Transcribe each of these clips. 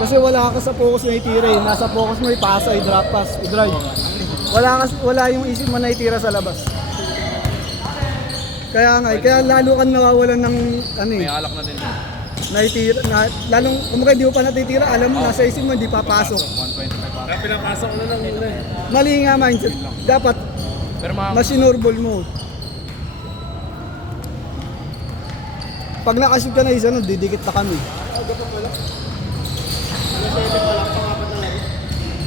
Kasi wala ka sa focus na itira eh. Nasa focus mo ipasa, i-drop pass, i-drive. Wala yung isip mo na itira sa labas. Kaya nga, kaya lalo kang nawawalan ng ano eh. May alak na din. Naitira, lalong kumaka di mo pa natitira, alam mo, nasa isip mo, hindi papasok. 125 pa. Kaya pinapasok ko na lang muna eh. Mali nga mindset. Dapat, Pero mga masinurbol mo. Pag nakashoot ka na isa, no, didikit na kami.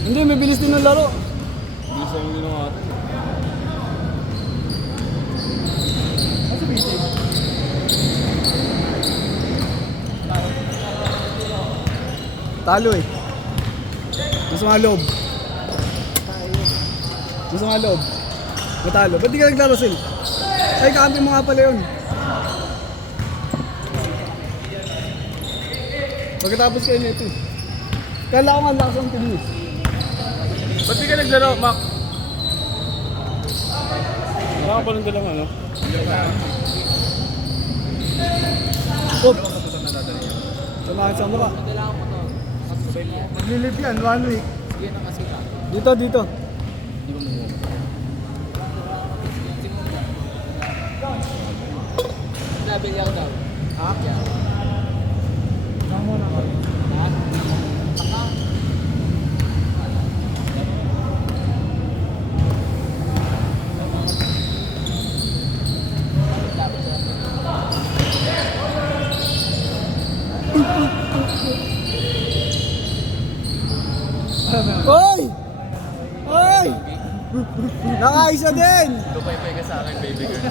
Hindi, may bilis din ng laro. Hindi sa yung ginawa natin. Talo eh. Gusto nga loob. Gusto nga loob. Matalo. Ba't di ka naglaro, Sil? Ay, kakampi mo nga pala yun. Pagkatapos kayo nito. Kala ko nga lakas ang team eh. Ba't di ka naglaro, Mac? Wala ka pa lang dalang ano? Oop! Samahan sa mukha. Maglilip yan, 1 week. Dito, dito. Level yan daw. Ha? Saan mo na ka? Ha? Hoy! Hoy! Nakaisa din! lupay-pay ka sa akin, baby girl.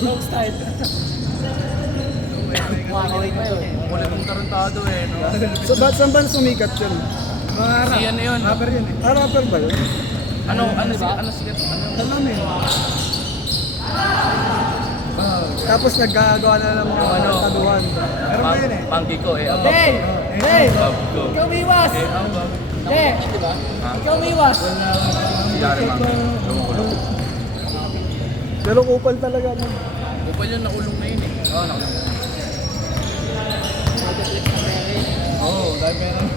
Dog style. Kumakawin pa yun. Kulit mong tarantado eh, no? So, saan ba sumikat yun? Si ano yun? Rapper yun eh. Ah, rapper ba yun? Ano sikat? Alam eh. Tapos naggagawa na ng mga Ano? kaduhan. Meron ba yun eh? Panggi ko eh. Hey! Hey! Abab ko. Ikaw umiwas! Eh, abab. Hey! Ikaw umiwas! Si Dari Mang. Lumukulong. Pero kupal talaga mo. Upal yun, nakulong na yun eh. Oo, nakulong. Oo, dahil meron.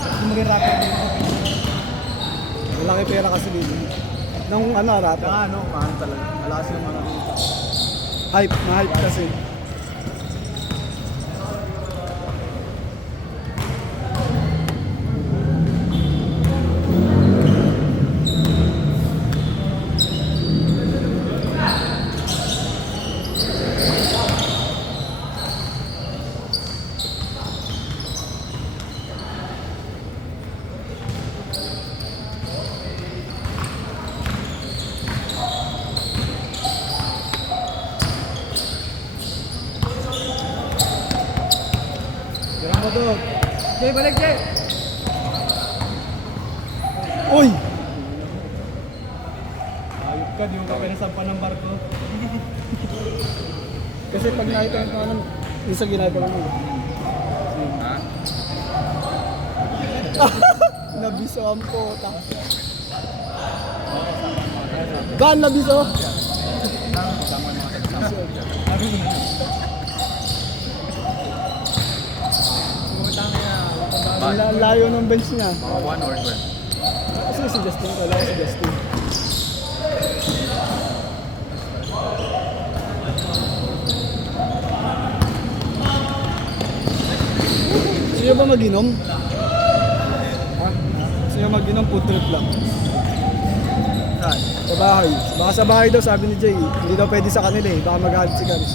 Hindi maging rapper din ako. Malaki pera kasi dito. Nung ano, rapper. Kaya ano, mahal talaga. Malakas yung mga hype, ma-hype kasi. Ganun ba to? Jay, balik Jay! Uy! Ayop ka, di mo ka pinasampa ng barko. Kasi pag nakita ng kanan, isa ginagawa mo. Ha? Nabiso ang pota. Gan, nabiso? Ang layo ng bench niya. Mga 1 or 12. Kasi si Justin, wala si Justin. Sino ba mag-inom? Ha? Sino mag-inom? Food trip lang. Saan? Sa bahay. Baka sa bahay daw, sabi ni Jay. Hindi daw pwede sa kanila eh. Baka mag-ahalip si Caris.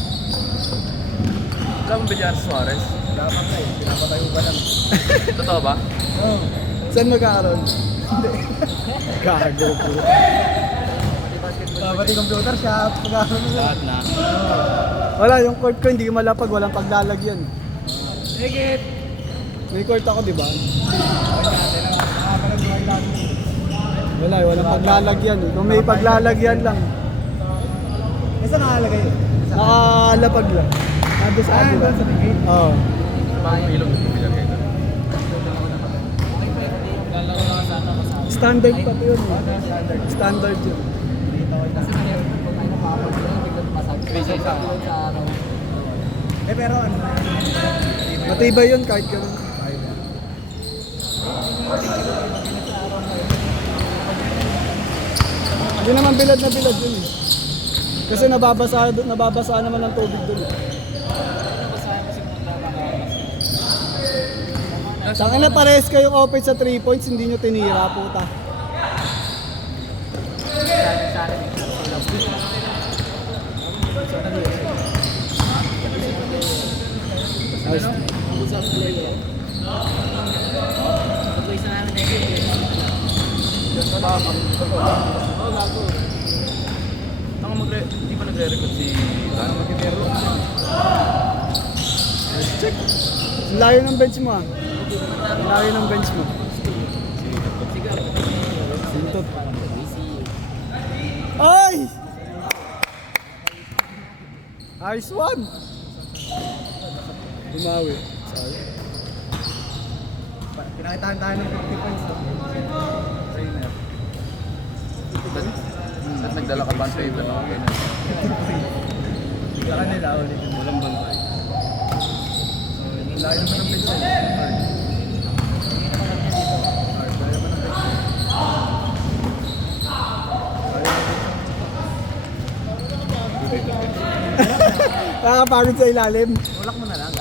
Wala mong Villar Suarez? Wala pa ka eh. Pinapatayo ka lang. Totoo ba? Oo. Saan magkakaroon? Hindi. Gago po. Pati computer shop. Pag-aaral mo. Lahat na. Wala, yung court ko hindi malapag. Walang paglalagyan. Higit! May court ako, di ba? Wala, walang paglalagyan eh. Kung may paglalagyan lang, Isa nakalagay yun. nakalapag lang. Nandun sa kanila. Oo. Mga pilong ng Villar kayo. Lalaro lang sana kasama. Standard pa yun eh. Standard yun. Kasi mahirap pag may nakapag yun, biglang pasag. Pasag sa araw. Eh pero ano? Matibay yun kahit ganun. Hindi naman bilad na bilad yun eh. Kasi nababasa naman ng tubig dun eh. Saan na pares kayong open sa 3 points, hindi nyo tinira, puta. Ayos. Hindi pa nagre-record si ano magkitero. Check. Ang layo ng bench mo ah. Ang layo ng bench mo. Sintot. Ay! Nice one! Bumawi. Sorry. Pinakitaan tayo ng 50 points. Trainer. At nagdala ka bantay ito na ganyan. Sa kanila ulit. Walang bantay. Layo naman ng bench. Nakakapagod sa ilalim. Tulak mo na lang.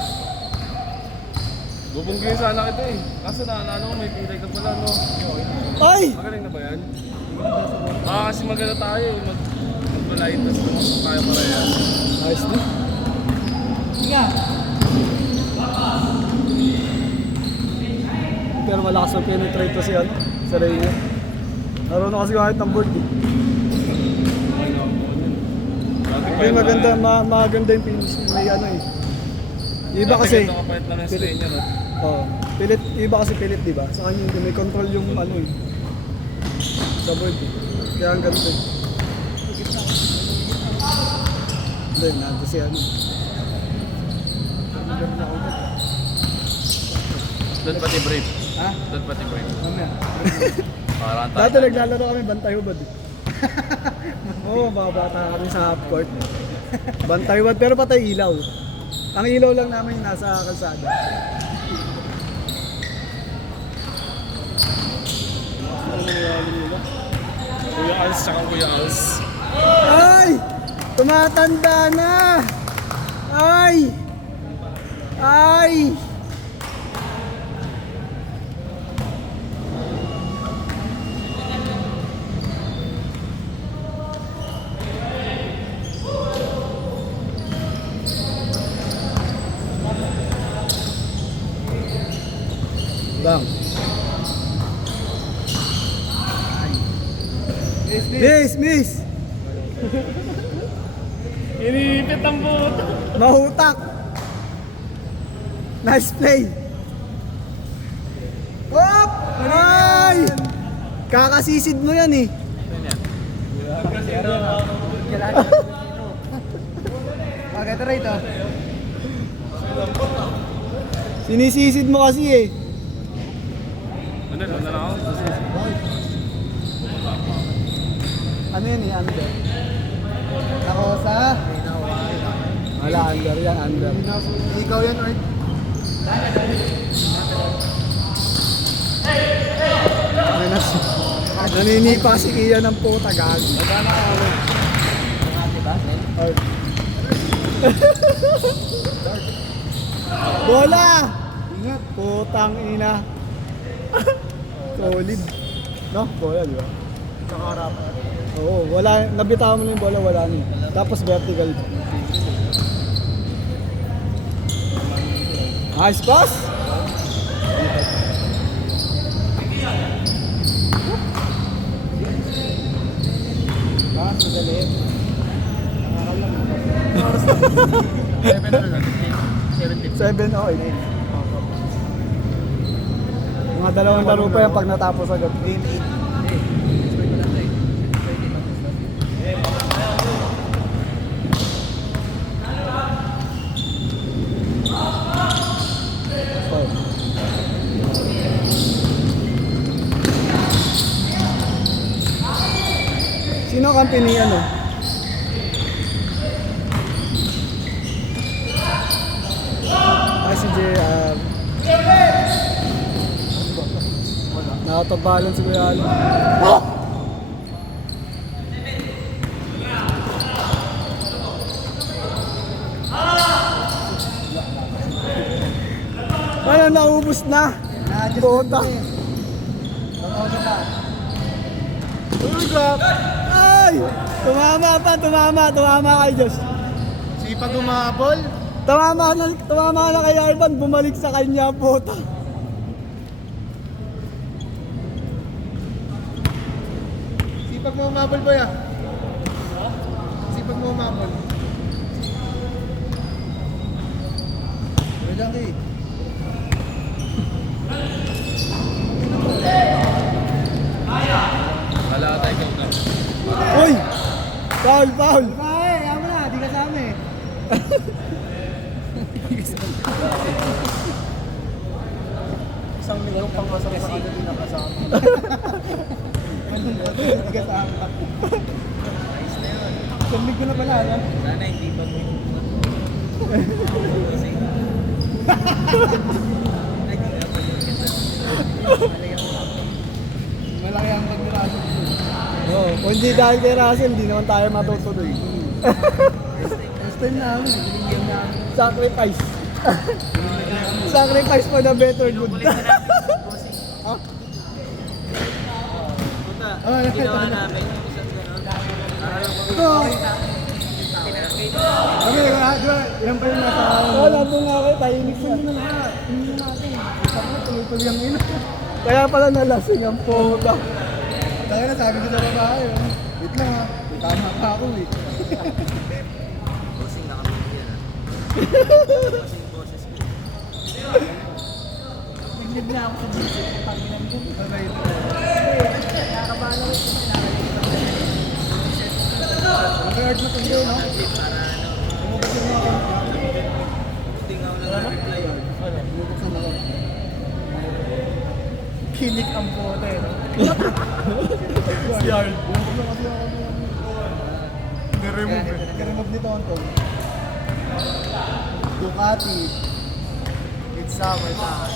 Bubunggihin sana kita eh. Kaso naalala ko may pilay ka pala no. Ay! Magaling na ba yan? Kasi maganda tayo. Mag-blind test tayo parehas. Ayos na. Pero malakas ang penetrate to si ano, sa Rainier. Naroon kasi kahit ng board eh. Hindi maganda yung finish. May ano eh. Iba kasi, Kapait lang yung strain niya no? oh, pilit, iba kasi pilit diba? Sa kanya hindi may control yung ano eh. Sa board eh. Kaya ang ganda eh. Hindi, nandito si ano. Doon pati brave. Ha? Doon pati brave. Mamaya. Parang Dati naglalaro kami bantay hubad eh. Oo, babata kami sa half court. Bantay hubad pero patay ilaw. Ang ilaw lang namin yung nasa kalsada. Kuya Als tsaka Kuya Als. Ay! Tumatanda na! Ay! Ay! Bang. Miss! Inipit ang buto. Mahutak! Nice play! Hop! Ay! Kakasisid mo yan eh. Bakit rito? Sinisisid mo kasi eh. Ano na ako? Ano yun eh, under? Ako sa... Wala, under yan, under. Ikaw yan, Art. Ano na siya? Naninipa si Kia ng puta, gago. Magkano ka ulit? Ay. Bola! Ingat, putang ina. Solid. No? Bola, di ba? Nakaharap. Oo, wala. Nabitaw mo na yung bola, wala na. Tapos vertical. Nice pass! Ah, madali. Nakakalam. 7 o 8. Mga dalawang laro pa yan pag natapos agad. Game 8. Sino ang company ano? si JR. Out of balance si Kuya Alvin. Ano, naubos na. Bota. Tulog. Ay! Tumama kay Josh. Sipag umabol. Tumama na kay Ivan, bumalik sa kanya, bota. Sipag mo umabol ba yan? Sipag mo umabol. Wala ka eh. Wala ka tayo ikaw na. Uy! Foul! Ay, ayaw mo na, di kasama eh. Isang linggo pang masama sa kanya din nakasama. Anong ba ito? Di kasama. Isang linggo na pala, ano? Sana hindi pa mo. Malaki ang pagmulaso. Oo, kung hindi dahil kay Russell, hindi naman tayo matutuloy. First time namin, binigyan namin. Sacrifice. Sacrifice for the better good. Ginawa namin. Ito! Kami, di ba? Yan pa yung nasa... Wala po nga kayo, tahimik Ito na. na lahat. Hindi natin. Sabi mo, tuloy-tuloy ang ina. Kaya pala nalasing ang poda. Kaya na sabi ko sa babae, oh. Wait lang ha, may tama pa ako eh. Bossing na kami yan. Naglib na ako sa busy. Panginan ko. Sabay ito. Nakakabahan ako. Ang guard mo ito yun, no? Para ano. Bumubuksan mo ako. Tingaw na reply yun. Bumubuksan ako. Kinik ang bote, no? Yard. Bumubuksan kasi ako. Ni-remove eh. Nag-remove ni Tonton. Ducati. It's summer time.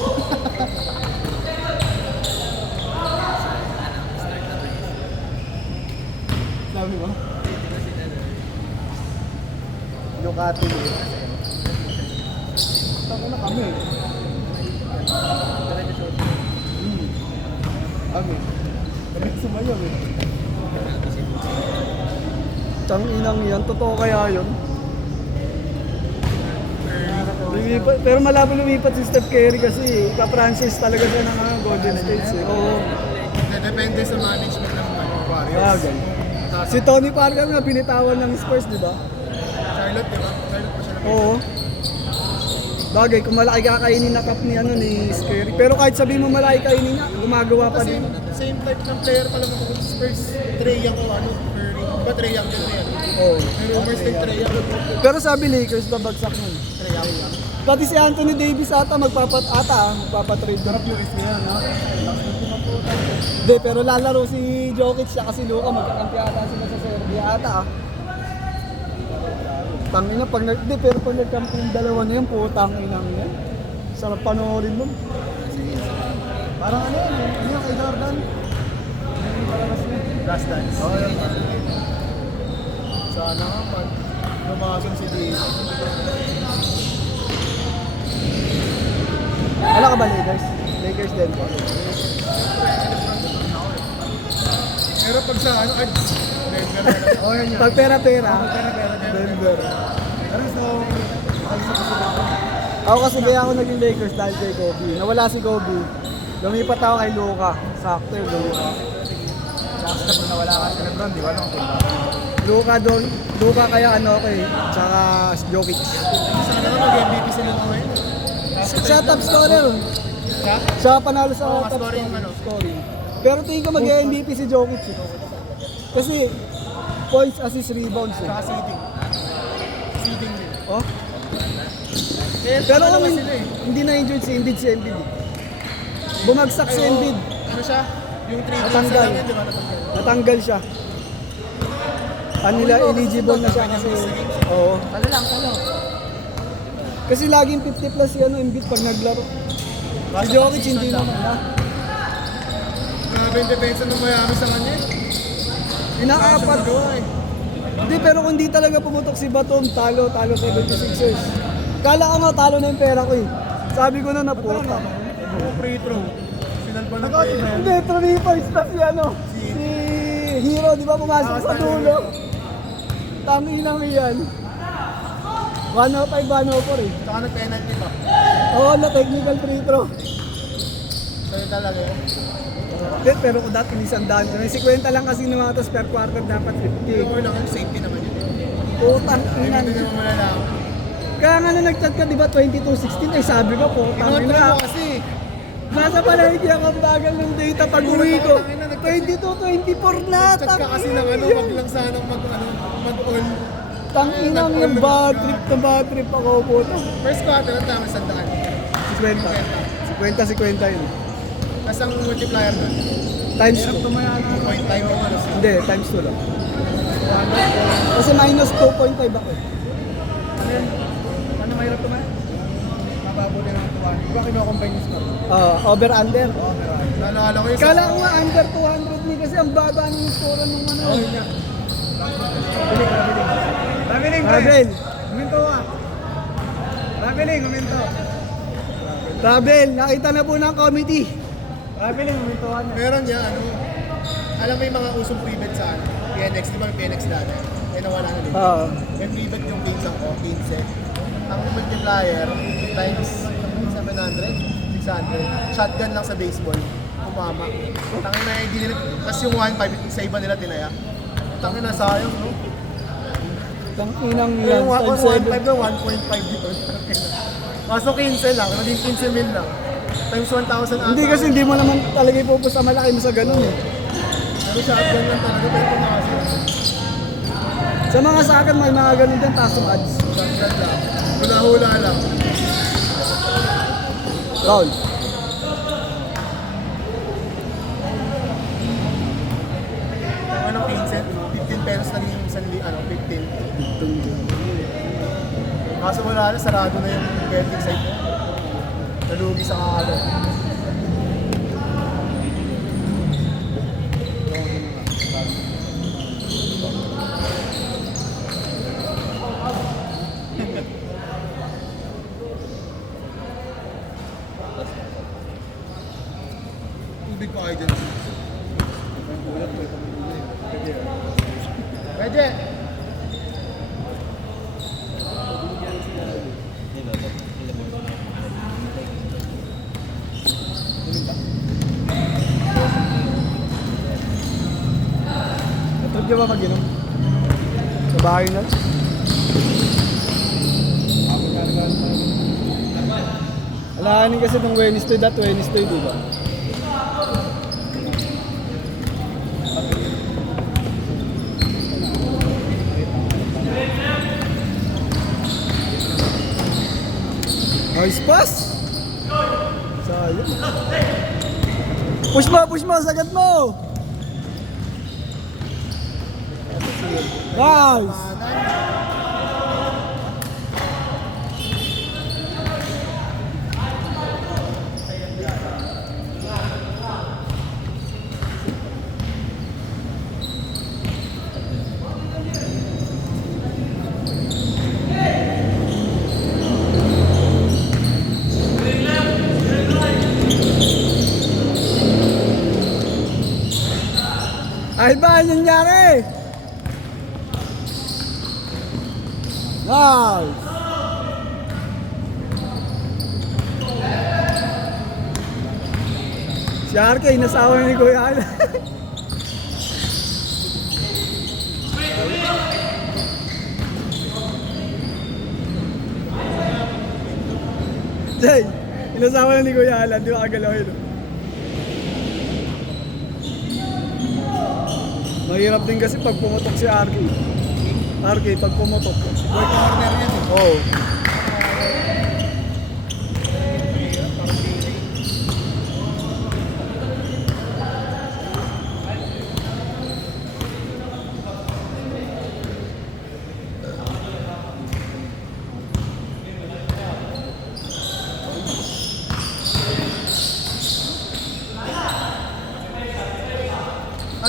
Sabi mo? Ducati. Taka na kami. Kami. Kami sumayaw eh. Tang inang yan, totoo kaya yun? Pero malabo lumipat si Steph Curry kasi ka-franchise talaga siya ng mga Golden States eh. Oo. Depende sa management ng Warriors. Bagay. Si Tony Parker nga binitawan ng Spurs, di ba? Charlotte, di ba? Charlotte pa siya na. Oo. Bagay, kung malaki kakainin na cup ni, ni Curry. Pero kahit sabihin mo malaki kainin niya, gumagawa pa Kasi din. same type ng player pala ng mga Spurs. Trae Young o ano, Curry. Diba Trae Young yun na yan? Oo. May rumors din Trae Young. Pero sabi Lakers, babagsak nun. Trae Young. Pati si Anthony Davis magpapatrade. Sarap yung risk niya, no? Hindi, pero lalaro si Jokic siya kasi Luka, magkakampi ata sila sa Serbia ata Tangina, pero pag nagkampi yung dalawa na yun, putang inang yan. Sarap panoorin mo. Parang ano yan, ano yung kay Jordan? Last dance. Oo, yun. Sana nga, pag lumasan si Davis. Wala ka ba Lakers? Lakers din po. Pero pag sa ano, ay, Denver na lang. Oo, yan yun. Pag pera-pera, Pera-pera, Denver. Pero gusto ko, alis ako sa Denver. Ako kasi kaya ako naging Lakers dahil kay Kobe. Nawala si Kobe. Lumipat ako kay Luka. Sakto yung Luka. Tapos pag nawala ka sa Lebron, di ba? Ano kung Luka doon. Luka kaya ano ako eh. Tsaka Jokic. sana nga mag-MVP sila ngayon. Siya top scorer. Siya? Siya panalo sa Oo, top scoring, scoring. ano. Scoring. Pero tingin ko mag-MVP si Jokic eh. Kasi points, assist, rebounds eh. Saka seeding. Seeding din. Oh? Pero ano kung sila eh. hindi na-injured si Embiid, bumagsak si Ay, oo. Embiid. Ano siya? Yung 3 games Natanggal. lang yun, di ba? Natanggal. Natanggal siya. Nila eligible na siya kasi. Oo. Talo lang, talo. Kasi laging 50 plus si ano, Embiid pag naglaro. Si Jokic hindi naman ha. Grabe yung depensa ng Miami sa kanya. Inaapat. Magawa eh. Hindi, pero kung di talaga pumutok si Batum, talo 76ers. Kala ko nga talo na yung pera ko eh. Sabi ko na naputa. Free throw. Sinalpa ng Hindi, 3 points na si ano. Si Hero, di ba pumasok sa dulo? Tanginang yan. 105, 104 eh. Saka nag-penalty pa. Oo, na technical free throw. Sa'yo talaga yun. Hindi, pero kung dati isang daan ko. 50 lang kasi ng mga tas per quarter dapat 50. Or lang yung safety naman yun. Putang ina. Hindi naman malalaman. Kaya nga na nag-chat ka, di ba, 22-16, ay sabi ko, putang Inotra ina. mo kasi. Nasa palagi ako ang bagal ng data pag uwi ko. 22-24 na. Chat ka kasi ng ano, wag lang sanang mag-all. Tanginang yung bad trip ako po. First quarter, ang dami sandaan. 50 yun. Tapos ang multiplier doon. Times 2. 2.5 o ano. Hindi, times 2 lang. Kasi minus 2.5 ako. Ano mahirap tumayan? Mababo din ang tuwan. Di ba kino-combine yung score? Over under. Naalala ko yung Kala ko nga under 200 ni kasi ang baba ng score nung ano. Oh, yun nga. Rabiling, Travel. Uminto ka. Rabiling, uminto. Travel, nakita na po ng committee. Rabiling, uminto ka na. Meron niya, ano, alam mo yung mga usong pre-bet sa ano? PNX, di ba may PNX dati? Eh nawala na din. Oo. May pre-bet yung pinsan ko, 15. Ang multiplier, times 700, 600. Shotgun lang sa baseball. Umama. Tangin na, hindi nila, kasi yung 1.5, sa iba nila tinaya. Tangin na, sayang, no? Tanginang yan. Yung Times 1.5 7. na, 1.5 dito. Kaso 15 lang, naging 15 mil lang. Times 1,000 ata. Hindi kasi hindi mo naman talaga ipupus sa malaki mo sa ganun eh. Pero shotgun lang talaga, pero pumakas yun. Sa mga sa akin may mga ganun din taas ng odds. Shotgun lang. Hula-hula lang. Roll. Ano, 15 pesos na yung isang ano, 15. Kaso wala na, sarado na yung betting site. Nalugi sa kakalo. Tubig pa kayo dyan. Pwede. Trip niyo ba mag-inom? Sa bahay na? Alahanin kasi nung Wednesday, di ba? Nice pass! Sayang. Push mo, sagat mo! Nice! Ay ba, anong nangyari? Nice! Si RK, nasawa ni Kuya Alan. Jay, inasawa na ni Kuya Alan, di ba kagalawin? Mahirap din kasi pag pumutok si RK. RK, pag pumutok. Boy corner yan eh. Oo. Oh.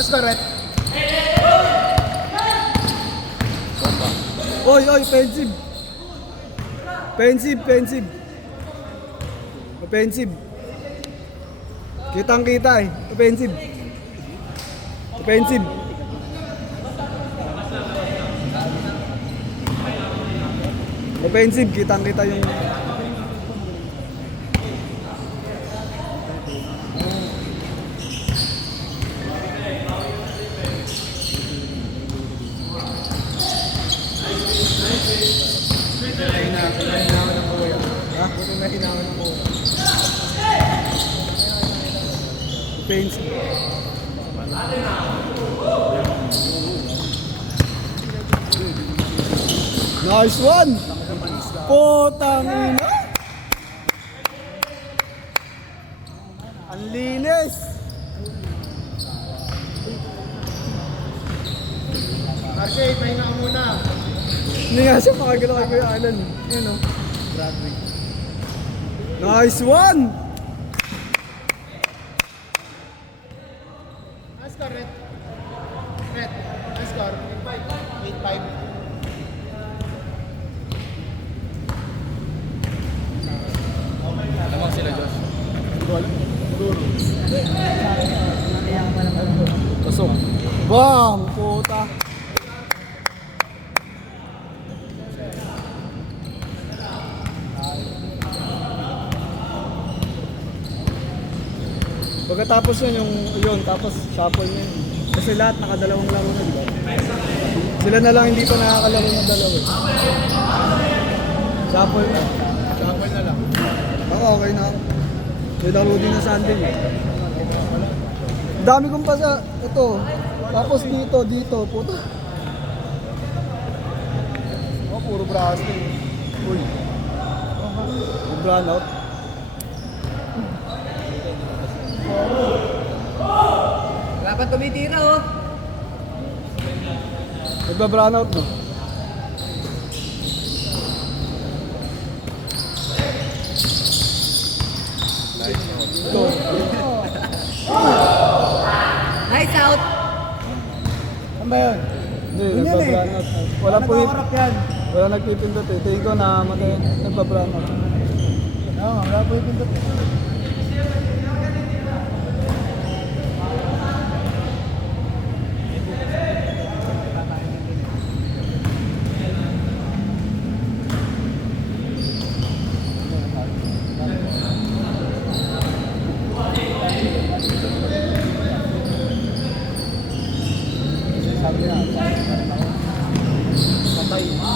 Ascaret. Oy, offensive. Offensive. Offensive. Kitang-kita eh. Offensive. Offensive, kitang-kita yung... Offensive. Nice one! Putang ina! Ang linis! RJ, pahinga ka muna. Hindi nga siya makagalaw kay Kuya Alan. Yun o. Nice one! Ascaret. Red. Ascar. 8-5. Lamang sila, Josh. Pasok. Bang! Puta! Pagkatapos yun, tapos shuffle niya yun. Kasi lahat nakadalawang laro na, di ba? Sila na lang hindi pa nakakalaro ng dalawa. Shuffle na. Shuffle na lang. Ako, okay na ako. May laro din na Sunday. Dami kong pasa. Ito. Tapos dito. Puta. Oh, puro braso. Uy. Brownout. Dapat tumitira oh. Nagba-brownout no? Ito. Nice out. Ano ba yun? Hindi, nagba-brownout. Wala po yan. Wala nagpipindot eh. Tingin ko na matay. Nagba-brownout. Oo, wala po ipindot eh.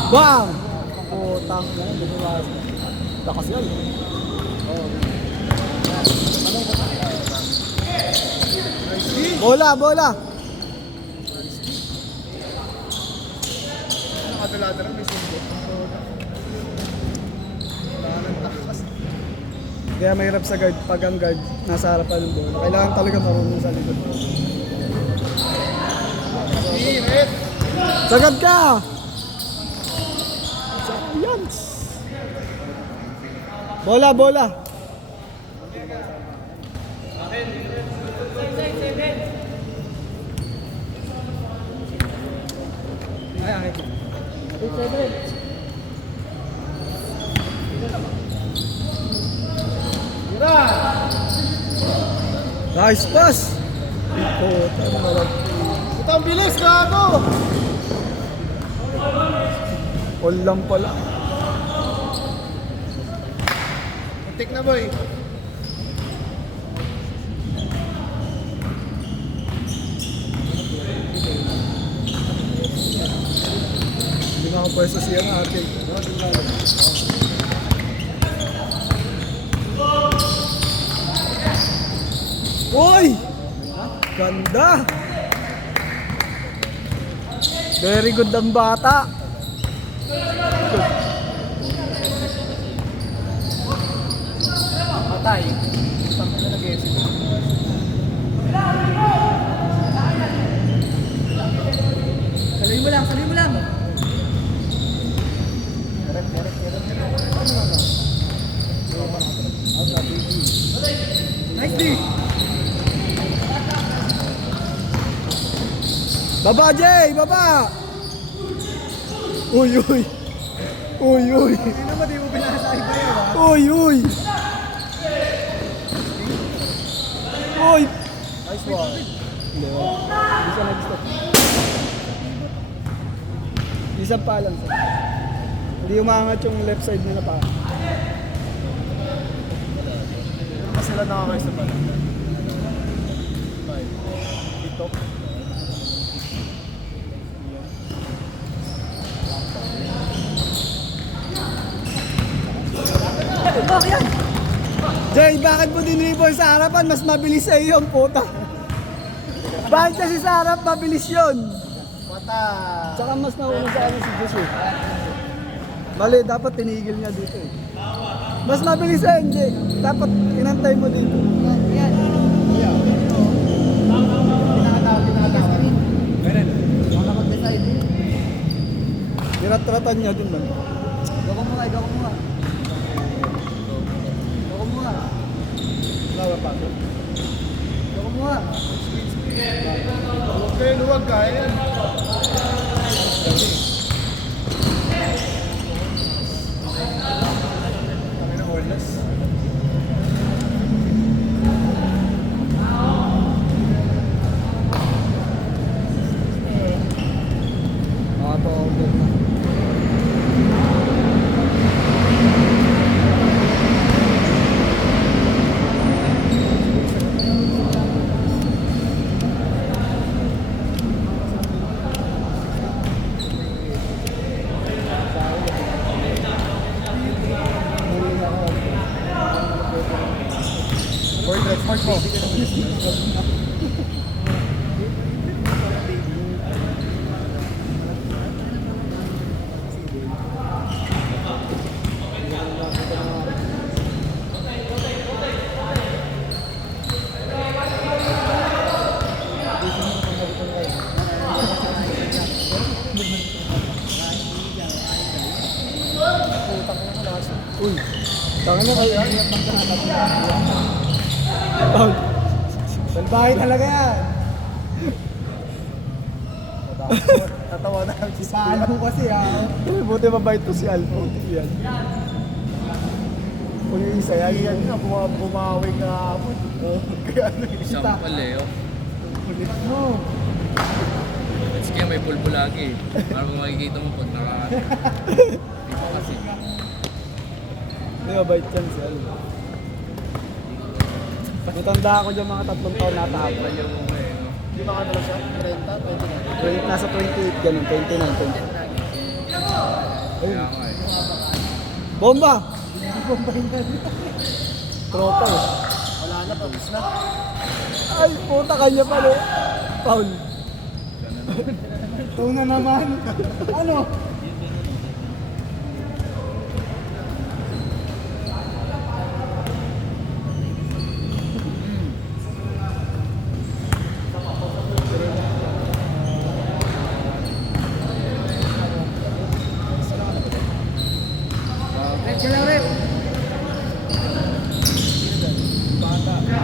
Bang! Putang na, bumuwas. Lakas yan. Bola! Nakadala-dala may sundo. Wala nang takas. Kaya mahirap sa guard pag ang guard nasa harapan ng bola. Kailangan talaga marunong sa likod. Red. Sagad ka! Yan! Bola! Nice pass! Ito ang bilis, gago! All lang pala. Tik na boy. Hindi na ako pwesto siya ng arcade. Uy! Ganda! Very good ang bata. Patay. Pangina nag-exit. Saluhin mo lang. Nice D. Baba, Jay! Baba! Uy, uy! Uy, uy! Hindi naman, di mo pinasahin pa yun, ha? Uy, uy! Uy! Nice one. Isa na gusto. Isang pa lang sir. Hindi umangat yung left side nila pa. Pero pa sila nakakaisa pala. Ito. Jay, bakit mo dinribble sa harapan? Mas mabilis sa iyo ang puta. Bakit kasi sa harap mabilis yun? Mata. Tsaka mas nauna sa akin si Jesse. Mali, dapat tinigil niya dito eh. Mas mabilis sa Jay. Dapat inantay mo dito. Yan. Pinakatawag. Baka mag-decide. Tiratratan niya din man. Gawin mo nga, gawin mo nga. Gawin mo nga. Lawa pa. Gawin mo nga. Okay, luwag ka. Ayan. Kami na hornless. Nakapa-over na. Fourth mo. Uy, tanga na kayo. Paul. Salbahe talaga yan. Tatawa na ang Paano mo kasi, ha? Buti mabait to si Alpo. Yan. Kung yung isa yan. Yan nga, bumawi ka po. Kaya ano yung Sampal eh. Oh. Kulit mo. It's kaya may pulpo lagi. Para makikita mo pag naka... Iba kasi. Hindi mabait yan si Alpo. Matanda ako dyan mga 3 taon natapos. Iba niya mo eh. No? Di ba ano lang siya? 30, 29. Nasa 28 ganun, 29, 20. Kaya nga eh. Bomba! Tropa eh. Wala na, tapos na. Ay, puta kanya pala. Paul. Ito na naman. Ano? Red ka lang, Red.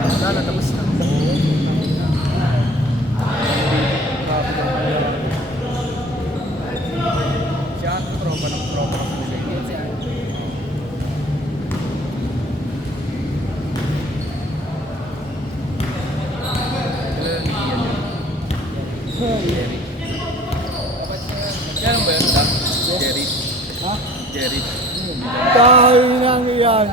Wala na, tapos na. Siya ang tropa ng tropa ng Jerry. Yan ba yun? Jerry. Ha? Jerry. Tayo nang iyan.